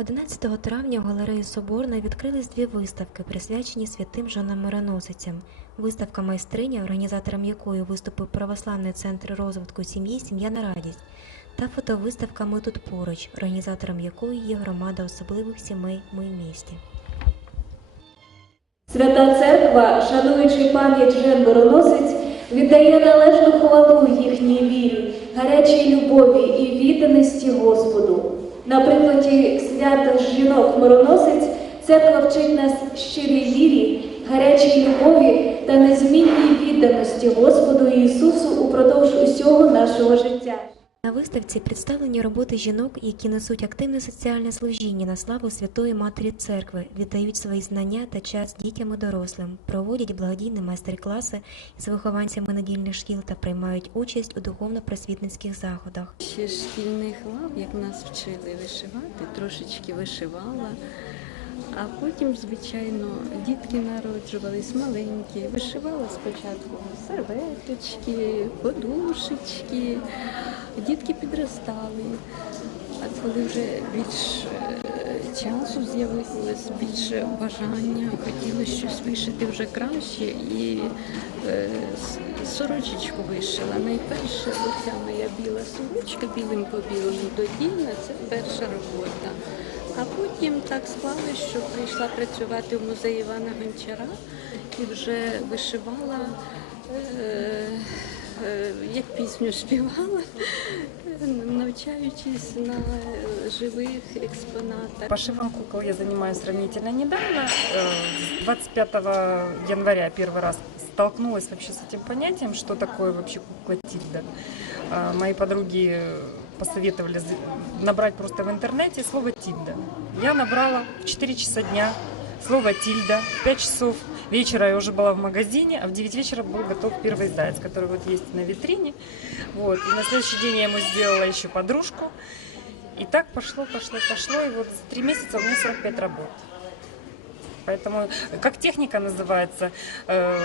11 травня в галереї Соборна відкрились дві виставки, присвячені святим жонам мироносицям. Виставка майстриня, організатором якої виступив православний центр розвитку сім'ї Сім'я на радість, та фотовиставка Ми тут поруч, організатором якої є громада особливих сімей Ми в місті. Свята Церква, шануючи пам'ять жен мироносиць, віддає належну хвалу їхній вірі, гарячій любові і відданості Господу. На прикладі свята жінок мироносець церква вчить нас щирій вірі, гарячій любові та незмінній відданості Господу Ісусу упродовж усього нашого життя. На виставці представлені роботи жінок, які несуть активне соціальне служіння на славу Святої Матері Церкви, віддають свої знання та час дітям і дорослим, проводять благодійні майстер-класи з вихованцями недільних шкіл та приймають участь у духовно-просвітницьких заходах. Ще шкільних лав, як нас вчили вишивати, трошечки вишивала. А потім, звичайно, дітки народжувались маленькі. Вишивала спочатку серветочки, подушечки, дітки підростали. А коли вже більш е, часу з'явилось, більше бажання, хотілося щось вишити вже краще і е, сорочечку вишила. Найперше оця моя біла сорочка білим по білому додільна, це перша робота. А потім так склалося, що прийшла працювати в музей Івана Гончара і вже вишивала, е, е, як пісню співала, навчаючись на е, живих експонатах. Пошивом кукол я занимаюсь сравнительно недавно. Э, 25 января первый раз столкнулась вообще с этим понятием, что такое вообще кукла Тильда. А, Мои подруги посоветовали набрать просто в интернете слово Тильда. Я набрала в 4 часа дня слово Тильда. В 5 часов вечера я уже была в магазине, а в 9 вечера был готов первый заяц, который вот есть на витрине. Вот. И на следующий день я ему сделала еще подружку. И так пошло, пошло, пошло. И вот за три месяца у меня 45 работ. Поэтому, как техника называется, э,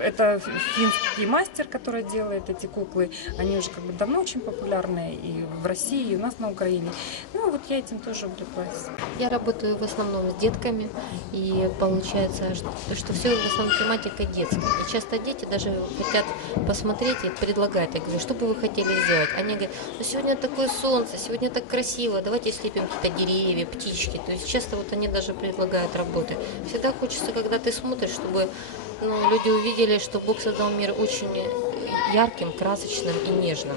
это финский мастер, который делает эти куклы. Они уже как бы давно очень популярны и в России, и у нас на Украине. Ну, вот я этим тоже увлеклась. Я работаю в основном с детками, и получается, что, что все в основном тематика детская. И часто дети даже хотят посмотреть и предлагают. Я говорю, что бы вы хотели сделать? Они говорят, ну сегодня такое солнце, сегодня так красиво, давайте слепим какие-то деревья, птички. То есть часто вот они даже предлагают работы. Всегда хочется, когда ты смотришь, чтобы ну, люди увидели, что Бог создал мир очень ярким, красочным и нежным.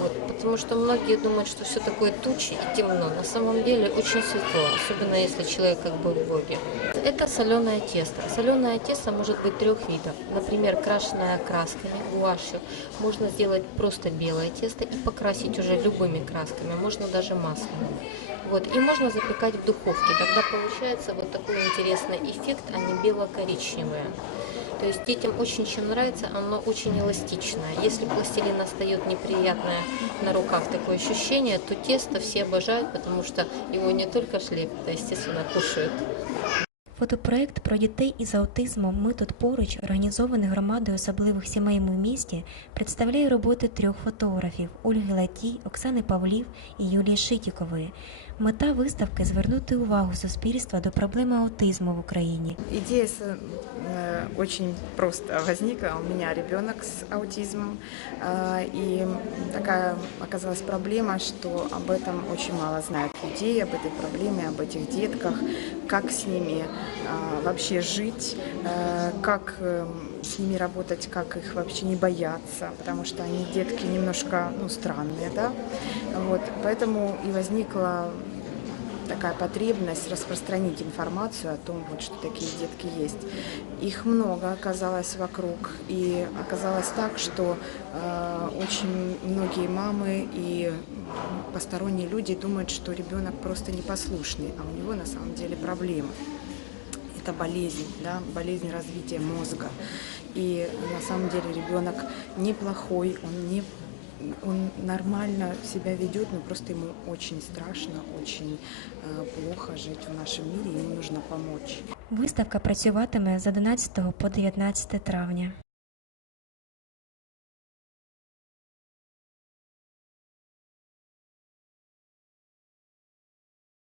Вот, потому что многие думают, что все такое тучи и темно. На самом деле очень светло, особенно если человек как бы в Боге. Это соленое тесто. Соленое тесто может быть трех видов. Например, крашеное красками, гуашью. Можно сделать просто белое тесто и покрасить уже любыми красками, можно даже маслом. Вот, и можно запекать в духовке. Тогда получается вот такой интересный эффект, а не бело-коричневое. То есть детям очень чем нравится, оно очень эластичное. Если пластилин остает неприятное на руках такое ощущение, то тесто все обожают, потому что его не только шлепят, а естественно кушают. Фотопроект про дітей із аутизмом Ми тут поруч, організований громадою особливих сімей в місті, представляє роботи трьох фотографів Ольги Латій, Оксани Павлів і Юлії Шитікової. Мета виставки звернути увагу суспільства до проблеми аутизму в Україні. Идея с- э, очень просто возникла. У меня ребенок с аутизмом, э, и такая оказалась проблема, что об этом очень мало знают людей, об этой проблеме, об этих детках, как с ними э, вообще жить, э, как э, с ними работать, как их вообще не бояться, потому что они детки немножко ну, странные, да. Вот, поэтому и возникла такая потребность распространить информацию о том, вот, что такие детки есть. Их много оказалось вокруг, и оказалось так, что э, очень многие мамы и посторонние люди думают, что ребенок просто непослушный, а у него на самом деле проблемы. Это болезнь, да, болезнь развития мозга. И на самом деле ребенок неплохой, он не он нормально себя ведет, но просто ему очень страшно, очень э, плохо жить в нашем мире, ему нужно помочь. Виставка працюватиме з 11 по 19 травня.